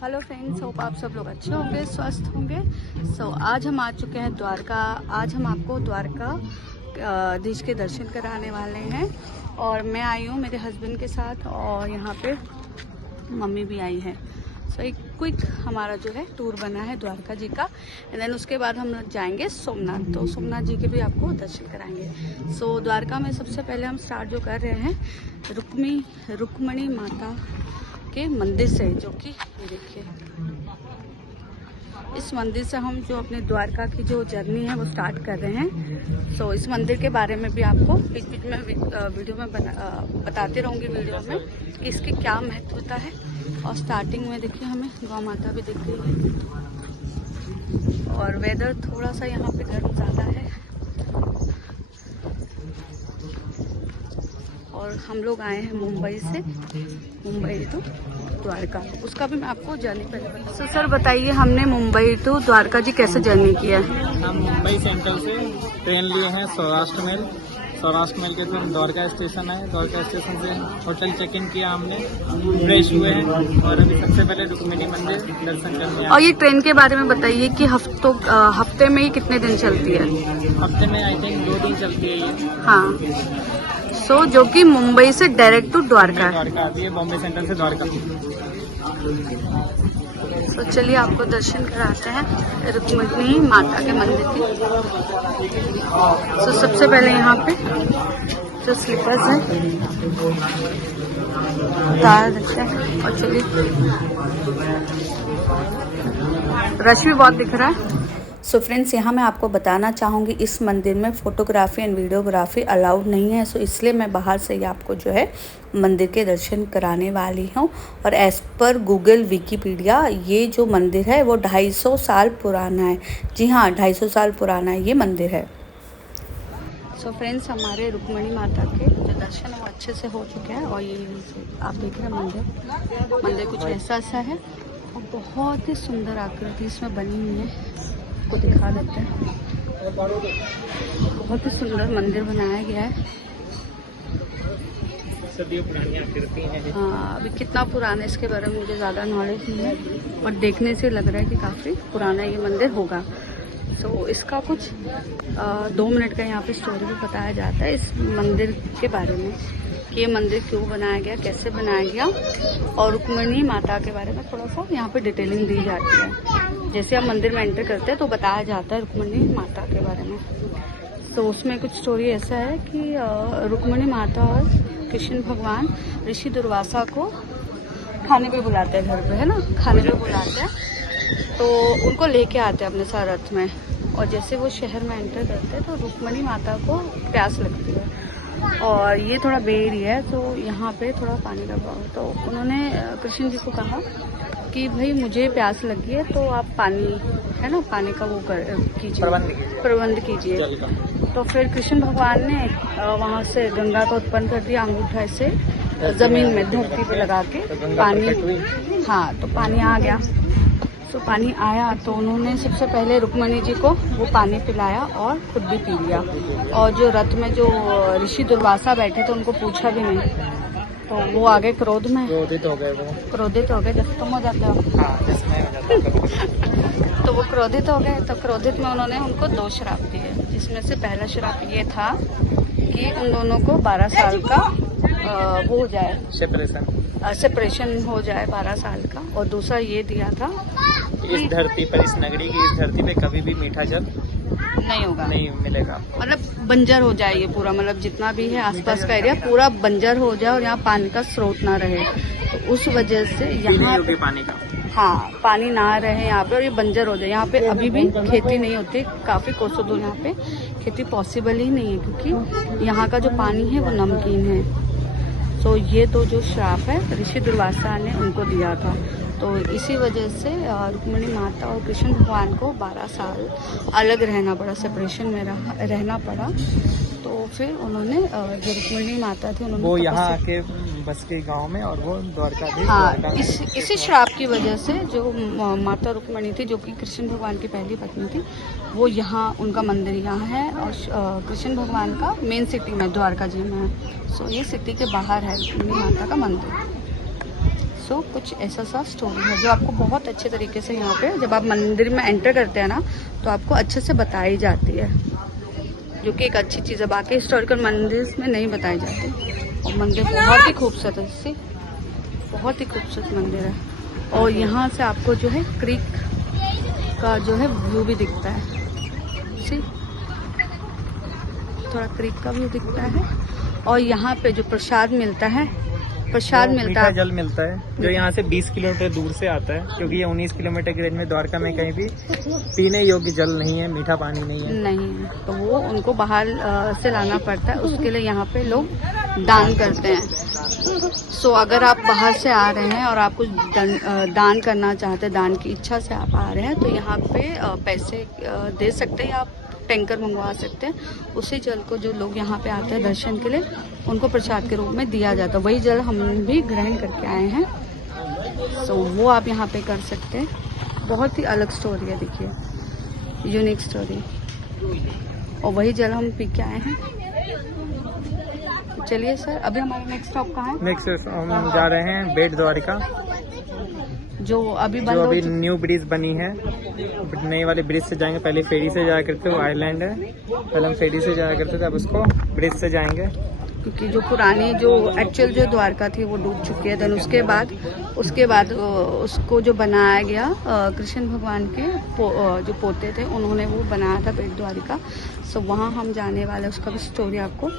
Hello friends, hope आप सब लोग अच्छे होंगे, स्वस्थ होंगे। आज हम आ चुके हैं द्वारका। आज हम आपको द्वारका धीश के दर्शन कराने वाले हैं और मैं आई हूँ मेरे हस्बैंड के साथ और यहाँ पे मम्मी भी आई है। एक क्विक हमारा जो है टूर बना है द्वारका जी का। एंड देन उसके बाद हम जाएंगे सोमनाथ, तो सोमनाथ जी के भी आपको दर्शन कराएंगे। द्वारका में सबसे पहले हम स्टार्ट जो कर रहे हैं रुक्मणी माता के मंदिर से, जो कि ये देखिए, इस मंदिर से हम जो अपने द्वारका की जो जर्नी है वो स्टार्ट कर रहे हैं। इस मंदिर के बारे में भी आपको बीच बीच में वीडियो में बताते रहूँगी वीडियो में कि इसकी क्या महत्वता है। और स्टार्टिंग में देखिए हमें गौ माता भी दिख रही है और वेदर थोड़ा सा यहाँ पे गर्म ज़्यादा है। और हम लोग आए हैं मुंबई टू द्वारका, उसका भी मैं आपको जर्नी पहले बता। सर बताइए, हमने मुंबई टू द्वारका जी कैसे जर्नी किया है? हम मुंबई सेंट्रल से ट्रेन लिए हैं सौराष्ट्र मेल के फिर द्वारका स्टेशन है। द्वारका स्टेशन से होटल चेक इन किया हमने, फ्रेश हुए हैं और अभी सबसे पहले रुक्मिणी मंदिर दर्शन करने आए। और ये ट्रेन के बारे में बताइए कि हफ्ते में ही कितने दिन चलती है? हफ्ते में आई थिंक 2 दिन चलती है ये। हाँ, जो कि मुंबई से डायरेक्ट टू द्वारका आती है, बॉम्बे सेंट्रल से द्वारका। चलिए आपको दर्शन कराते हैं रुक्मिणी माता के मंदिर की। सबसे पहले यहाँ पे जो स्लीपर्स हैं उतार देते हैं और चलिए, रश भी बहुत दिख रहा है। फ्रेंड्स, यहाँ मैं आपको बताना चाहूँगी इस मंदिर में फ़ोटोग्राफी एंड वीडियोग्राफी अलाउड नहीं है। इसलिए मैं बाहर से ही आपको जो है मंदिर के दर्शन कराने वाली हूँ। और एज़ पर गूगल विकीपीडिया ये जो मंदिर है वो 250 साल पुराना है। जी हाँ, 250 साल पुराना ये मंदिर है। फ्रेंड्स, हमारे रुक्मिणी माता के जो दर्शन वो अच्छे से हो चुके हैं। और ये आप देख रहे हैं मंदिर कुछ ऐसा है और बहुत ही सुंदर आकृति इसमें बनी हुई है। को दिखा देते हैं, बहुत ही सुंदर मंदिर बनाया गया है। सदियों पुरानी आकृति है। हाँ, अभी कितना पुराना है इसके बारे में मुझे ज़्यादा नॉलेज नहीं है, पर देखने से लग रहा है कि काफ़ी पुराना ये मंदिर होगा। इसका कुछ 2 मिनट का यहाँ पे स्टोरी भी बताया जाता है इस मंदिर के बारे में कि ये मंदिर क्यों बनाया गया, कैसे बनाया गया, और रुक्मिणी माता के बारे में थोड़ा सा यहाँ पे डिटेलिंग दी जाती है। जैसे आप मंदिर में एंटर करते हैं तो बताया जाता है रुक्मिणी माता के बारे में। उसमें कुछ स्टोरी ऐसा है कि रुक्मिणी माता और कृष्ण भगवान ऋषि दुर्वासा को खाने पे बुलाते हैं, घर पे है ना, खाने पे बुलाते हैं, तो उनको लेके आते हैं अपने साथ रथ में। और जैसे वो शहर में एंटर करते हैं तो रुक्मिणी माता को प्यास लगती है और ये थोड़ा बे एरिया है, तो यहाँ पे थोड़ा पानी का बहाव। तो उन्होंने कृष्ण जी को कहा कि भाई मुझे प्यास लगी है, तो आप पानी है ना, पानी का वो कीजिए, प्रबंध कीजिए। तो फिर कृष्ण भगवान ने वहाँ से गंगा को उत्पन्न कर दिया अंगूठा से जमीन में, धरती पे लगा के पानी। हाँ, तो पानी आ गया। पानी आया तो उन्होंने सबसे पहले रुक्मिणी जी को वो पानी पिलाया और खुद भी पी लिया। और जो रथ में जो ऋषि दुर्वासा बैठे थे उनको पूछा भी नहीं, तो वो आगे क्रोध में क्रोधित हो गए जब तुम हो जाते हो। तो वो क्रोधित हो गए, तो क्रोधित में उन्होंने उनको 2 श्राप दिए, जिसमें से पहला श्राप ये था कि उन दोनों को 12 साल का वो हो जाए, सेपरेशन हो जाए 12 साल का। और दूसरा ये दिया था इस धरती पर, इस नगरी की इस धरती पे कभी भी मीठा जल नहीं होगा, नहीं मिलेगा, मतलब बंजर हो जाए ये पूरा, मतलब जितना भी है आसपास का एरिया पूरा बंजर हो जाए और यहाँ पानी का स्रोत ना रहे। तो उस वजह से यहाँ पानी का, हाँ, पानी ना रहे यहाँ पे और ये बंजर हो जाए। यहाँ पे अभी भी खेती नहीं होती, काफी कोसों दूर यहाँ पे खेती पॉसिबल ही नहीं है, क्योंकि यहाँ का जो पानी है वो नमकीन है। ये तो जो श्राप है ऋषि दुर्वासा ने उनको दिया था, तो इसी वजह से रुक्मिणी माता और कृष्ण भगवान को 12 साल अलग रहना पड़ा, सेपरेशन में रहना पड़ा। तो फिर उन्होंने जो रुक्मिणी माता थी उन्होंने वो यहाँ आके बस के गांव में, और वो द्वारका भी। हाँ, इसी श्राप की वजह से जो माता रुक्मिणी थी, जो कि कृष्ण भगवान की पहली पत्नी थी, वो यहाँ उनका मंदिर यहाँ है। और कृष्ण भगवान का मेन सिटी में द्वारका जी में है। ये सिटी के बाहर है रुक्मिणी माता का मंदिर। सो कुछ ऐसा सा स्टोरी है जो आपको बहुत अच्छे तरीके से यहाँ पे जब आप मंदिर में एंटर करते हैं ना तो आपको अच्छे से बताई जाती है, जो कि एक अच्छी चीज़ है। बाकी हिस्टोरिकल मंदिर में नहीं बताई जाती। और मंदिर बहुत ही खूबसूरत है, इससे बहुत ही खूबसूरत मंदिर है। और यहाँ से आपको जो है क्रीक का जो है व्यू भी दिखता है, सी थोड़ा क्रीक का व्यू दिखता है। और यहाँ पे जो प्रसाद मिलता है मीठा जल मिलता है जो यहाँ से 20 किलोमीटर दूर से आता है, क्योंकि ये 19 किलोमीटर की रेंज में द्वारका में कहीं भी पीने योग्य जल नहीं है, मीठा पानी नहीं है। तो वो उनको बाहर से लाना पड़ता है, उसके लिए यहाँ पे लोग दान करते हैं। सो अगर आप बाहर से आ रहे हैं और आप कुछ दान करना चाहते हैं, दान की इच्छा से आप आ रहे हैं, तो यहाँ पे पैसे दे सकते हैं, आप टैंकर मंगवा सकते हैं। उसी जल को जो लोग यहाँ पे आते हैं दर्शन के लिए उनको प्रसाद के रूप में दिया जाता है। वही जल हम भी ग्रहण करके आए हैं, सो वो आप यहाँ पे कर सकते हैं। बहुत ही अलग स्टोरी है, देखिए यूनिक स्टोरी। और वही जल हम पी के आए हैं। चलिए सर, अभी हमारा नेक्स्ट स्टॉप कहाँ है? नेक्स्ट हम जा रहे हैं बेट द्वारिका, जो अभी न्यू ब्रिज बनी है। नई वाले ब्रिज से जाएंगे, पहले फेरी से जाया करते, वो आइलैंड है, पहले हम फेरी से जाया करते थे, अब उसको ब्रिज से जाएंगे। क्योंकि जो पुरानी जो एक्चुअल जो द्वारका थी वो डूब चुकी है। देन उसके बाद उसको जो बनाया गया कृष्ण भगवान के जो पोते थे उन्होंने वो बनाया था बेट द्वारिका। सो वहाँ हम जाने वाले, उसका भी स्टोरी आपको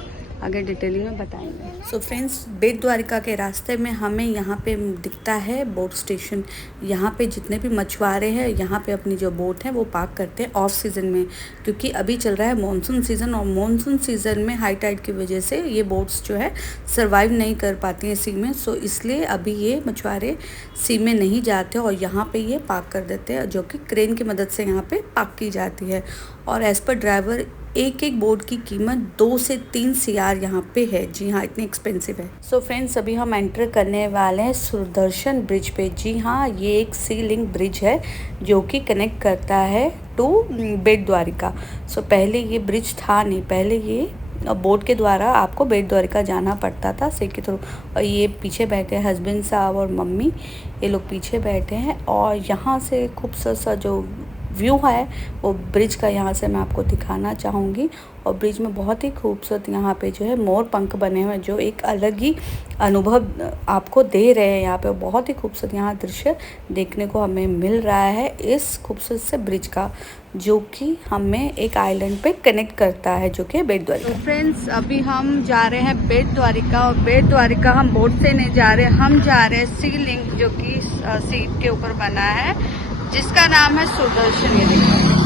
आगे डिटेलिंग में बताएंगे। सो फ्रेंड्स, बेट द्वारिका के रास्ते में हमें यहाँ पे दिखता है बोट स्टेशन। यहाँ पे जितने भी मछुआरे हैं यहाँ पे अपनी जो बोट है वो पार्क करते हैं ऑफ सीज़न में, क्योंकि अभी चल रहा है मॉनसून सीज़न। और मॉनसून सीज़न में हाई टाइड की वजह से ये बोट्स जो है सर्वाइव नहीं कर पाती हैं सी में। सो इसलिए अभी ये मछुआरे सी में नहीं जाते और यहाँ पे ये पार्क कर देते हैं, जो कि क्रेन की मदद से यहाँ पे पार्क की जाती है। और एज़ पर ड्राइवर एक बोट की कीमत 2 से 3 CR यहाँ पे है। जी हाँ, इतनी एक्सपेंसिव है। सो फ्रेंड्स, अभी हम एंटर करने वाले हैं सुदर्शन ब्रिज पे। जी हाँ, ये एक सी लिंक ब्रिज है जो कि कनेक्ट करता है टू बेट द्वारिका। सो पहले ये ब्रिज था नहीं, पहले ये बोट के द्वारा आपको बेट द्वारिका जाना पड़ता था सी के थ्रू। और ये पीछे बैठे हैं हस्बैंड साहब और मम्मी, ये लोग पीछे बैठे हैं। और यहाँ से खूबसूरत सा जो व्यू है वो ब्रिज का यहाँ से मैं आपको दिखाना चाहूँगी। और ब्रिज में बहुत ही खूबसूरत यहाँ पे जो है मोर पंख बने हुए हैं, जो एक अलग ही अनुभव आपको दे रहे हैं। यहाँ पे बहुत ही खूबसूरत यहाँ दृश्य देखने को हमें मिल रहा है इस खूबसूरत से ब्रिज का, जो कि हमें एक आइलैंड पे कनेक्ट करता है, जो कि बेट द्वारिका। तो फ्रेंड्स, अभी हम जा रहे हैं बेट द्वारिका। और बेट द्वारिका हम बोट से नहीं जा रहे, हम जा रहे हैं सी लिंक, जो कि सीट के ऊपर बना है, जिसका नाम है सुदर्शन। ये देखिए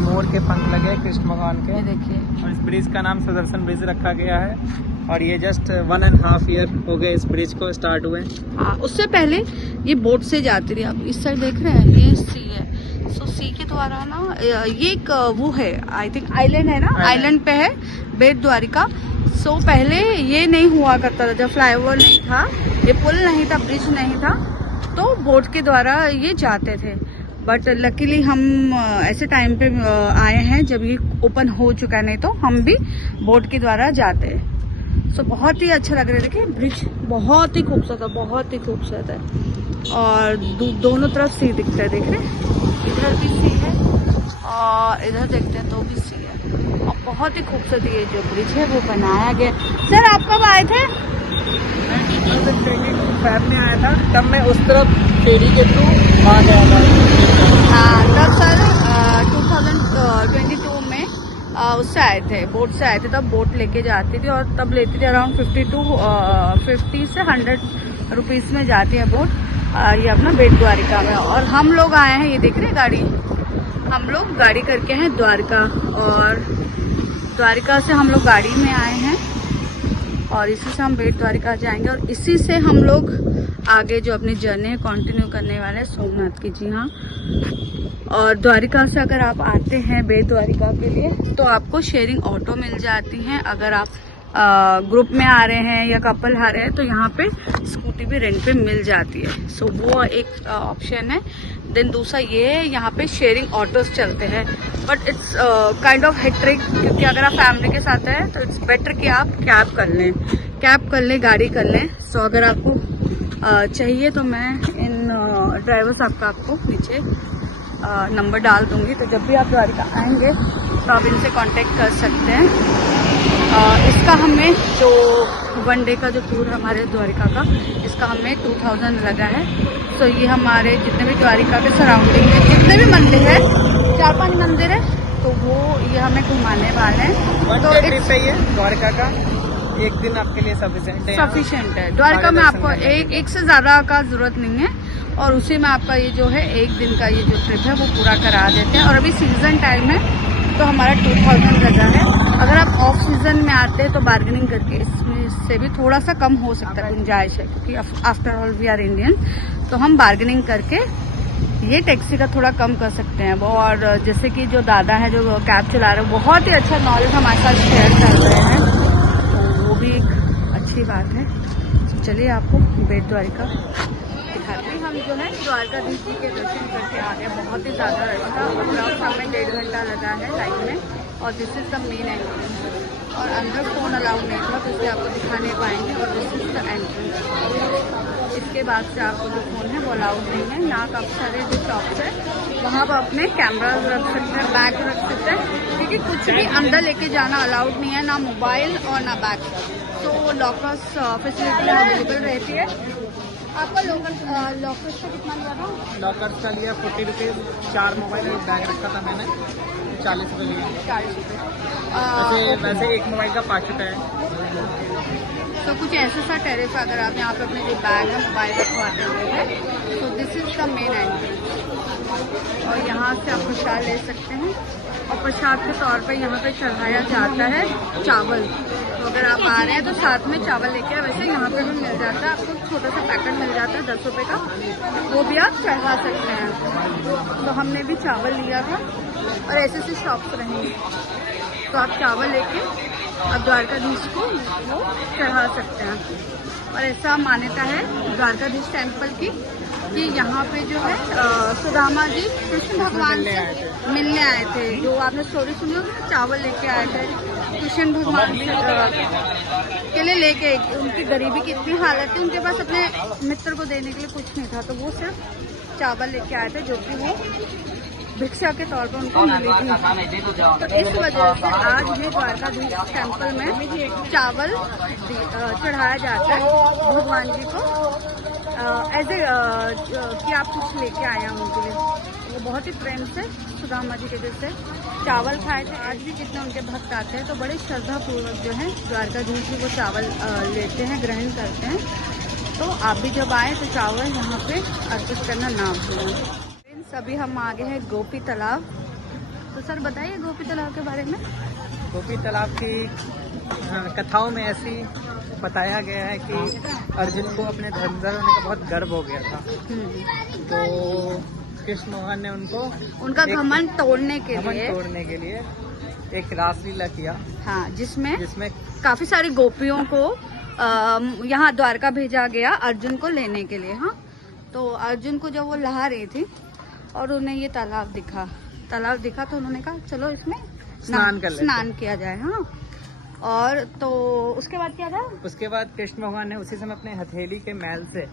मोर के पंख लगे कृष्ण भगवान के, ये देखिए। और इस ब्रिज का नाम सुदर्शन ब्रिज रखा गया है। और ये जस्ट 1.5 ईयर हो गए इस ब्रिज को स्टार्ट हुए। हाँ, उससे पहले ये बोट से जाती रही। आप इस साइड देख रहे हैं, ये सी है। सो सी के द्वारा ना ये एक वो है, आई थिंक आइलैंड है ना, आइलैंड पे है बेट द्वारिका। सो पहले ये नहीं हुआ करता था, जब फ्लाईओवर नहीं था, ये पुल नहीं था, ब्रिज नहीं था, तो बोट के द्वारा ये जाते थे। बट लकीली हम ऐसे टाइम पे आए हैं जब ये ओपन हो चुका है, नहीं तो हम भी बोट के द्वारा जाते हैं। सो बहुत ही अच्छा लग रहा है। देखिए ब्रिज बहुत ही खूबसूरत है, बहुत ही खूबसूरत है। और दोनों तरफ सी दिखता है, देख रहे हैं, इधर भी सी है और इधर देखते हैं तो भी सी है। और बहुत ही खूबसूरत ये जो ब्रिज है वो बनाया गया। सर, आप कब आए थे? फैब में आया था, तब मैं उस तरफ फेरी के थ्रू आ गया था। हाँ, तब सर 2022 में उससे आए थे, बोट से आए थे। तब बोट लेके जाती थी और तब लेती थी अराउंड 50 से 100 रुपीज़ में जाती है बोट, ये अपना बेट द्वारिका में। और हम लोग आए हैं, ये देख रहे हैं गाड़ी, हम लोग गाड़ी करके हैं द्वारका, और द्वारका से हम लोग गाड़ी में आए हैं और इसी से हम बेट द्वारिका जाएंगे। और इसी से हम लोग आगे जो अपनी जर्नी है कंटिन्यू करने वाले हैं सोमनाथ की। जी हाँ, और द्वारिका से अगर आप आते हैं बेट द्वारिका के लिए तो आपको शेयरिंग ऑटो मिल जाती हैं। अगर आप ग्रुप में आ रहे हैं या कपल आ रहे हैं तो यहाँ पे स्कूटी भी रेंट पे मिल जाती है। सो वो एक ऑप्शन है। देन दूसरा ये है, यहाँ पे शेयरिंग ऑटोज चलते हैं, but it's kind of hectic, क्योंकि अगर आप फैमिली के साथ हैं तो इट्स बेटर कि आप कैब कर लें, गाड़ी कर लें। सो अगर आपको चाहिए तो मैं इन ड्राइवर साहब का आपको नीचे नंबर डाल दूंगी, तो जब भी आप द्वारका आएंगे तो आप इनसे कांटेक्ट कर सकते हैं। इसका हमें जो 1 डे का जो टूर हमारे द्वारिका का, इसका हमें 2000 लगा है। तो ये हमारे जितने भी द्वारिका के सराउंडिंग में जितने भी मंदिर है, 4-5 मंदिर है, तो वो ये हमें घुमाने वाले हैं। तो ट्रिप है ये द्वारका का, एक दिन आपके लिए सफिशिएंट है। द्वारका में आपको एक से ज्यादा का जरूरत नहीं है, और उसी में आपका ये जो है 1 दिन का ये जो ट्रिप है वो पूरा करा देते हैं। और अभी सीजन टाइम है तो हमारा 2000 लगा है। अगर आप ऑफ सीजन में आते हैं तो बार्गेनिंग करके इससे भी थोड़ा सा कम हो सकता है, गुंजाइश है, क्योंकि after all we are Indian, तो हम बार्गेनिंग करके ये टैक्सी का थोड़ा कम कर सकते हैं वो। और जैसे कि जो दादा है जो कैब चला रहे हैं, बहुत ही अच्छा नॉलेज हमारे साथ शेयर कर रहे हैं, तो वो भी अच्छी बात है। तो चलिए आपको बेट द्वारिका दिखाते हैं। हम जो है द्वारकाधीश जी के दर्शन करके आ गए। बहुत ही ज़्यादा रास्ता, अप्रॉक्स हमें 1.5 घंटा लगा है लाइन में, और this is the main entrance. और अंदर फ़ोन अलाउड नहीं था, तो इसलिए आपको दिखा नहीं पाएंगे। और दिस इज़ द एंट्रेंस। इसके बाद से आपको जो फ़ोन है वो अलाउड नहीं है। यहाँ काफ़ी सारे जो शॉप्स है वहाँ पर अपने कैमरा रख सकते हैं, बैग रख सकते हैं, क्योंकि कुछ भी अंदर लेके जाना अलाउड नहीं है, ना मोबाइल और ना बैग। तो लॉकर्स फैसिलिटी अवेलेबल रहती है। आपका लॉकर्स का कितना लिया था? लॉकर्स का लिया 40 रुपीज़, 4 मोबाइल और बैग रखा था मैंने, 40 रुपये लिया। 40 रुपये। वैसे एक मोबाइल का 5 रुपये है। तो कुछ ऐसा सा टेरिफ है अगर आप यहाँ पे अपने जो बैग है मोबाइल रखवाते हुए। तो this is the main entrance, और यहाँ से आप प्रसाद ले सकते हैं। और प्रसाद के तौर पे यहाँ पे चढ़ाया जाता है चावल। तो अगर आप आ रहे हैं तो साथ में चावल लेके आए। वैसे यहाँ पे भी मिल जाता है आपको, छोटा सा पैकेट मिल जाता है 10 रुपये का, वो भी आप चढ़ा सकते हैं। तो हमने भी चावल लिया था, और ऐसे ऐसे शॉप्स रहेंगे, तो आप चावल लेके आप द्वारकाधीश को वो चढ़ा सकते हैं। और ऐसा मान्यता है द्वारकाधीश टेम्पल की कि यहाँ पे जो है सुदामा जी कृष्ण भगवान से मिलने आए थे। जो आपने स्टोरी सुनी होगी, चावल लेके आए थे कृष्ण भगवान के लिए लेके। उनकी गरीबी की इतनी हालत थी, उनके पास अपने मित्र को देने के लिए कुछ नहीं था, तो वो सिर्फ चावल लेके आए थे, जो कि वो भिक्षा के तौर पर उनको मिली थी। तो इस वजह से आज भी द्वारकाधीश टेम्पल में चावल चढ़ाया जाता है भगवान जी को, एज ए कि आप कुछ लेके आए हैं उनके लिए। वो बहुत ही प्रेम से सुदामा जी के जैसे चावल खाए थे। आज भी जितने उनके भक्त आते हैं तो बड़े श्रद्धा पूर्वक जो है द्वारकाधीश जी वो चावल लेते हैं, ग्रहण करते हैं। तो आप भी जब आए तो चावल यहाँ पे अर्पित करना ना भूलें। अभी हम आगे हैं गोपी तालाब। तो सर बताइए गोपी तालाब के बारे में। गोपी तालाब की कथाओं में ऐसी बताया गया है कि अर्जुन को अपने धनुर्धर होने का बहुत गर्व हो गया था, तो कृष्ण भगवान ने उनका घमंड तोड़ने के लिए एक रासलीला किया। हाँ, जिसमें काफी सारी गोपियों को यहाँ द्वारका भेजा गया अर्जुन को लेने के लिए। हाँ, तो अर्जुन को जब वो नहा रही थी और उन्हें ये तालाब दिखा तो उन्होंने कहा चलो इसमें स्नान किया जाए। हाँ, और तो उसके बाद क्या था? उसके बाद कृष्ण भगवान ने उसी समय अपने हथेली के मैल से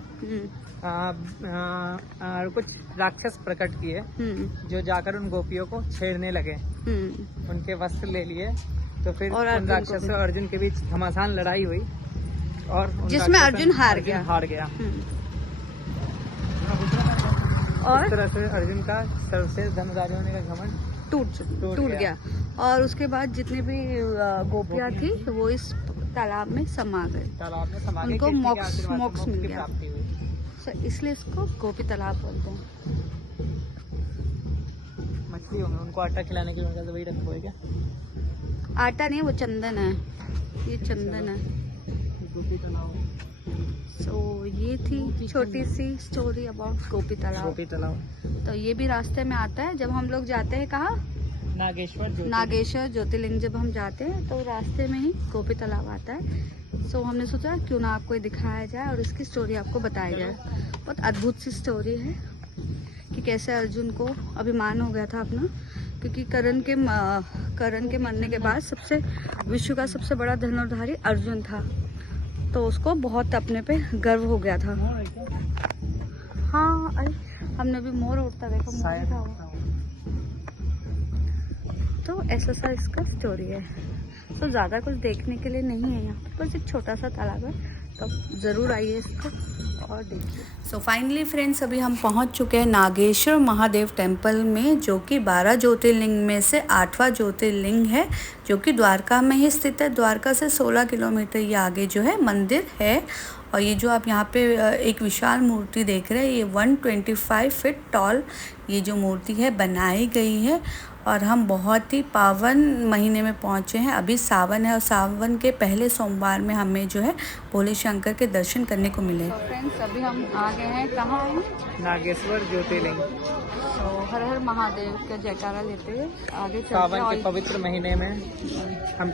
कुछ राक्षस प्रकट किए, जो जाकर उन गोपियों को छेड़ने लगे, उनके वस्त्र ले लिए। तो फिर उन राक्षसों और अर्जुन के बीच घमासान लड़ाई हुई, और जिसमें अर्जुन हार गया। और इस तरह से अर्जुन का सर्वश्रेष्ठ धनुर्धारी होने का घमंड टूट गया। और उसके बाद जितनी भी गोपियां थी वो इस तालाब में समा गए, उनको मोक्ष मिल गया। इसलिए इसको गोपी तालाब बोलते हैं। मछली होंगे, उनको आटा खिलाने के लिए वही रखा हुआ है क्या? आटा नहीं, वो चंदन है, ये चंदन है। गोपी तालाब। सो ये थी छोटी सी स्टोरी अबाउट गोपी तालाब। तो ये भी रास्ते में आता है जब हम लोग जाते हैं। कहाँ? नागेश्वर ज्योतिर्लिंग जब हम जाते हैं तो रास्ते में ही गोपी तालाब आता है। सो हमने सोचा क्यों ना आपको दिखाया जाए और इसकी स्टोरी आपको बताई जाए। बहुत अद्भुत सी स्टोरी है कि कैसे अर्जुन को अभिमान हो गया था अपना, क्योंकि कर्ण के मरने के बाद विश्व का सबसे बड़ा धनुर्धारी अर्जुन था। तो उसको बहुत अपने पे गर्व हो गया था। हाँ, अरे हमने भी मोर उड़ता देखा, मोर था वो। तो ऐसा सा इसका स्टोरी है। तो ज़्यादा कुछ देखने के लिए नहीं है यहाँ, बस एक छोटा सा तालाब है, तो ज़रूर आइए इसको और देखिए। सो फाइनली फ्रेंड्स, अभी हम पहुँच चुके हैं नागेश्वर महादेव टेम्पल में, जो कि 12 ज्योतिर्लिंग में से 8वां ज्योतिर्लिंग है, जो कि द्वारका में ही स्थित है। द्वारका से 16 किलोमीटर ये आगे जो है मंदिर है। और ये जो आप यहाँ पे एक विशाल मूर्ति देख रहे हैं, ये 125 फीट टॉल ये जो मूर्ति है बनाई गई है। और हम बहुत ही पावन महीने में पहुँचे हैं। अभी सावन है और सावन के पहले सोमवार में हमें जो है भोले शंकर के दर्शन करने को मिले। तो फ्रेंड्स, अभी हम आ गए हैं, कहाँ आए हैं? नागेश्वर ज्योतिर्लिंग। तो हर हर महादेव का जयकारा लेते हुए आगे चलते हैं। सावन के पवित्र महीने में हम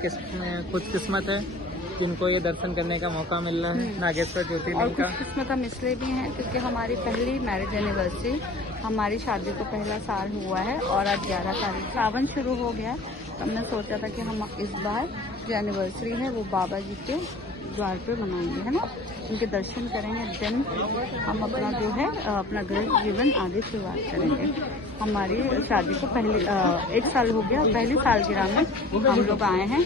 कुछ किस्मत है जिनको ये दर्शन करने का मौका मिल रहा है नागेश्वर ज्योतिर्लिंग का। और कुछ किस्मत हम इसलिए भी हैं क्योंकि हमारी पहली मैरिज एनिवर्सरी, हमारी शादी को पहला साल हुआ है और आज 11 तारीख सावन शुरू हो गया है। तो हमने सोचा था कि हम इस बार जो एनिवर्सरी है वो बाबा जी के द्वार पे मनाएंगे, है ना, उनके दर्शन करेंगे, देन हम अपना जो है अपना गृह जीवन आगे शुरुआत करेंगे। हमारी शादी को पहले 1 साल हो गया, पहली सालगिरह में हम लोग आए हैं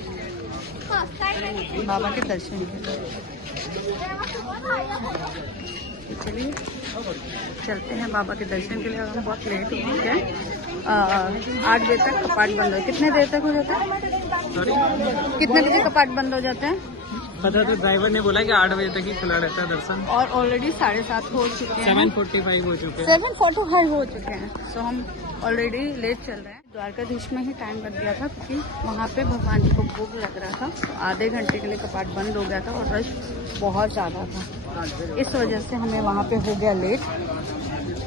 बाबा के दर्शन के लिए। चलिए चलते हैं बाबा के दर्शन के लिए। और हम बहुत लेट हो गए हैं। 8 बजे तक कपाट बंद हो। कितने देर तक हो जाता है? कितने बजे कपाट बंद हो जाते हैं? पता तो ड्राइवर ने बोला कि 8 बजे तक ही खुला रहता है दर्शन। और ऑलरेडी 7:30 हो चुके हैं। 7:45 हो चुके हैं। 7:45 हो चुके हैं। सो हम ऑलरेडी लेट चल रहे हैं। द्वारकाधीश में ही टाइम लग गया था क्योंकि वहाँ पे भगवान जी को भोग लग रहा था। तो आधे घंटे के लिए कपाट बंद हो गया था और रश बहुत ज़्यादा था। इस वजह से हमें वहाँ पे हो गया लेट,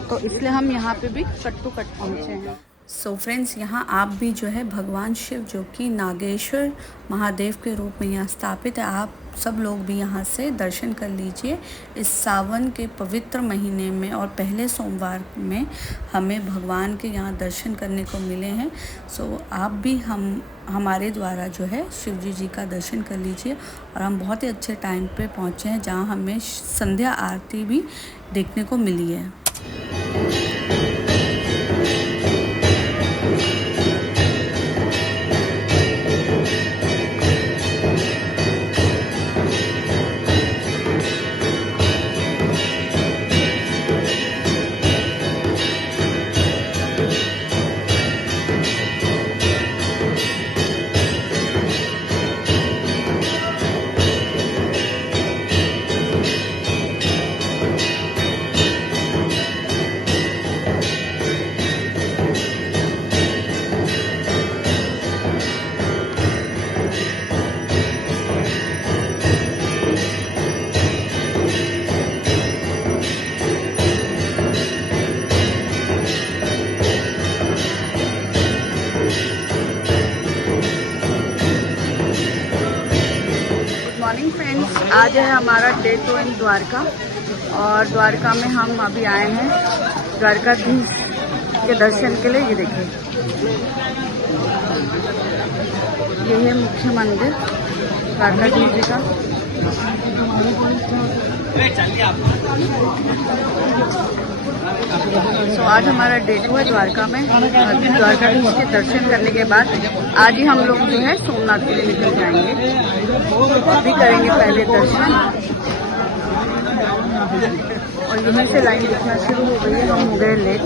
तो इसलिए हम यहाँ पे भी कट टू कट पहुँचे हैं। सो फ्रेंड्स, यहाँ आप भी जो है भगवान शिव जो कि नागेश्वर महादेव के रूप में यहाँ स्थापित है, आप सब लोग भी यहाँ से दर्शन कर लीजिए। इस सावन के पवित्र महीने में और पहले सोमवार में हमें भगवान के यहाँ दर्शन करने को मिले हैं। सो आप भी हमारे द्वारा जो है शिवजी जी का दर्शन कर लीजिए। और हम बहुत ही अच्छे टाइम पे पहुँचे हैं जहाँ हमें संध्या आरती भी देखने को मिली है। मॉर्निंग फ्रेंड्स, आज है हमारा डे 2 इन द्वारका। और द्वारका में हम अभी आए हैं द्वारकाधीश के दर्शन के लिए। ये देखिए, ये है मुख्य मंदिर द्वारकाधीश जी का। तो आज हमारा डे 2 है द्वारका में। द्वारकाधीश के दर्शन करने के बाद आज ही हम लोग जो है सोमनाथ के लिए निकल जाएंगे। अभी करेंगे पहले दर्शन और यहीं से लाइन दिखना शुरू हो गई है। हम हो गए लेट।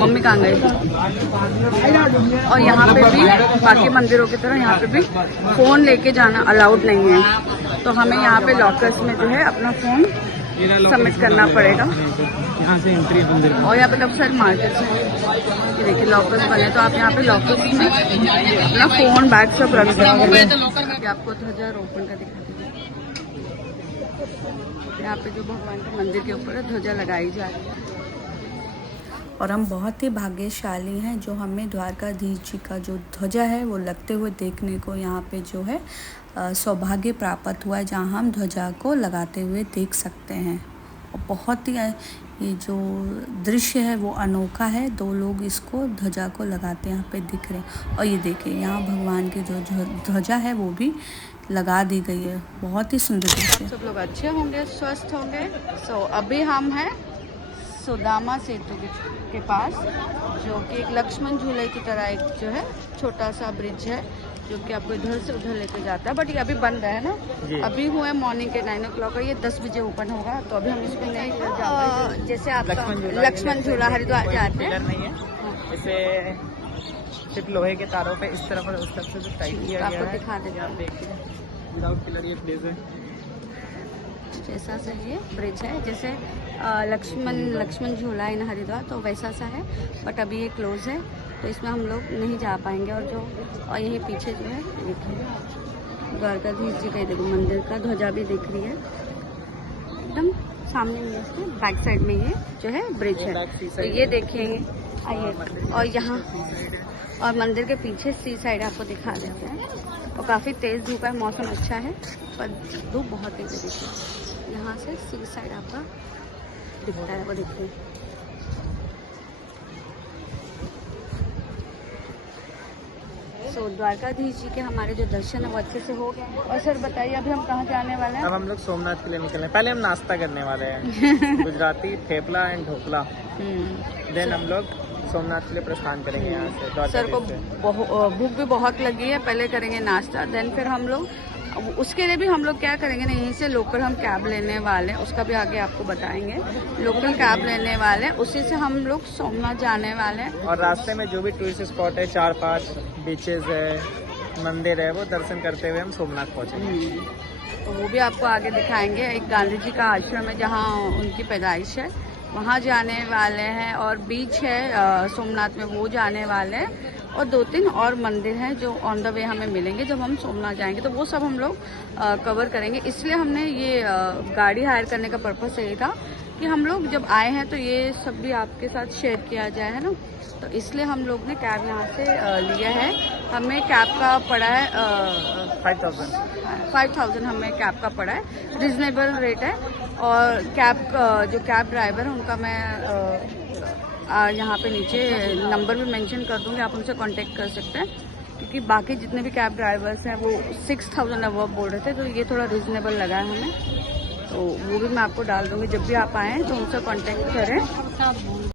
मम्मी कहाँ गई? और यहाँ पे भी बाकी मंदिरों की तरह यहाँ पे भी फोन लेके जाना अलाउड नहीं है। तो हमें यहाँ पे लॉकर्स में जो है अपना फोन सबमिट करना पड़ेगा। यहाँ से एंट्री मंदिर। और यहाँ पे काफी सारे मार्केट्स हैं। ये देखिए लॉकर्स बने, तो आप यहाँ पे लॉकर्स में अपना फोन बैग सब रख सकते हैं। आपको ध्वजारोपण का दिखा दीजिए। यहाँ पे जो भगवान के मंदिर के ऊपर ध्वजा लगाई जा रही है। और हम बहुत ही भाग्यशाली हैं जो हमें द्वारकाधीश जी का जो ध्वजा है वो लगते हुए देखने को यहाँ पे जो है सौभाग्य प्राप्त हुआ है, जहाँ हम ध्वजा को लगाते हुए देख सकते हैं। और बहुत ही ये जो दृश्य है वो अनोखा है। 2 लोग इसको ध्वजा को लगाते यहाँ पे दिख रहे हैं। और ये देखिए यहाँ भगवान के जो ध्वजा है वो भी लगा दी गई है, बहुत ही सुंदर दृश्य। सब लोग अच्छे होंगे, स्वस्थ होंगे। सो अभी हम हैं सुदामा सेतु के पास, जो कि एक लक्ष्मण झूले की तरह एक जो है छोटा सा ब्रिज है, जो कि आपको इधर से उधर लेके जाता है। बट ये अभी बंद है ना, अभी हुआ है मॉर्निंग के 9 o'clock, ये 10 बजे ओपन होगा, तो अभी हम इसमें नहीं जा पाएंगे। जैसे आप लक्ष्मण झूला हरिद्वार जाते हैं, नहीं है इसे सिर्फ लोहे के तारों पे इस तरफ और उस तरफ से टाइट किया गया है। आपको दिखा देते हैं, आप देखिए विदाउट पिलर ये प्लेस है। जैसा सा ये ब्रिज है, जैसे लक्ष्मण झूला इन हरिद्वार, तो वैसा सा है। बट अभी ये क्लोज है, तो इसमें हम लोग नहीं जा पाएंगे। और यही पीछे जो है देखिए द्वारकाधीश जी का, देखो मंदिर का ध्वजा भी दिख रही है एकदम सामने में। इसके बैक साइड में ये जो है ब्रिज है, तो ये देखेंगे आइए। और यहाँ और मंदिर के पीछे सी साइड आपको दिखा देते हैं। और काफ़ी तेज़ धूप है, मौसम अच्छा है पर धूप बहुत तेज़ है। देखिए यहाँ से सी साइड आपका दिखता है, वो देखिए। सो द्वारकाधीश जी के हमारे जो दर्शन है वो अच्छे से हो गए। और सर बताइए अभी हम कहाँ जाने वाले हैं? अब हम लोग सोमनाथ के लिए निकल रहे हैं। पहले हम नाश्ता करने वाले हैं गुजराती थेपला एंड ढोकला, देन हम लोग सोमनाथ के लिए प्रस्थान करेंगे यहाँ से। सर को भूख भी बहुत लगी है, पहले करेंगे नाश्ता, देन फिर हम लोग उसके लिए भी हम लोग क्या करेंगे ना, यहीं से लोकल हम कैब लेने वाले हैं, उसका भी आगे आपको बताएंगे। लोकल कैब लेने वाले हैं, उसी से हम लोग सोमनाथ जाने वाले हैं। और रास्ते में जो भी टूरिस्ट स्पॉट है, 4-5 बीचेस है, मंदिर है, वो दर्शन करते हुए हम सोमनाथ पहुँचेंगे। तो वो भी आपको आगे दिखाएंगे। एक गांधी जी का आश्रम है जहाँ उनकी पैदाइश है, वहाँ जाने वाले हैं। और बीच है सोमनाथ में, वो जाने वाले हैं। और 2-3 और मंदिर हैं जो ऑन द वे हमें मिलेंगे जब हम सोमनाथ जाएंगे, तो वो सब हम लोग कवर करेंगे। इसलिए हमने ये गाड़ी हायर करने का पर्पस यही था कि हम लोग जब आए हैं तो ये सब भी आपके साथ शेयर किया जाए, है ना। तो इसलिए हम लोग ने कैब यहाँ से लिया है। हमें कैब का पड़ा है 5,000 हमें कैब का पड़ा है, रिजनेबल रेट है। और जो कैब ड्राइवर है उनका मैं यहाँ पे नीचे नंबर भी मेंशन कर दूँगी, आप उनसे कांटेक्ट कर सकते हैं। क्योंकि बाकी जितने भी कैब ड्राइवर्स हैं वो 6,000 अबव बोल रहे थे, तो ये थोड़ा रिजनेबल लगा है हमें, तो वो भी मैं आपको डाल दूँगी। जब भी आप आएँ तो उनसे कांटेक्ट करें।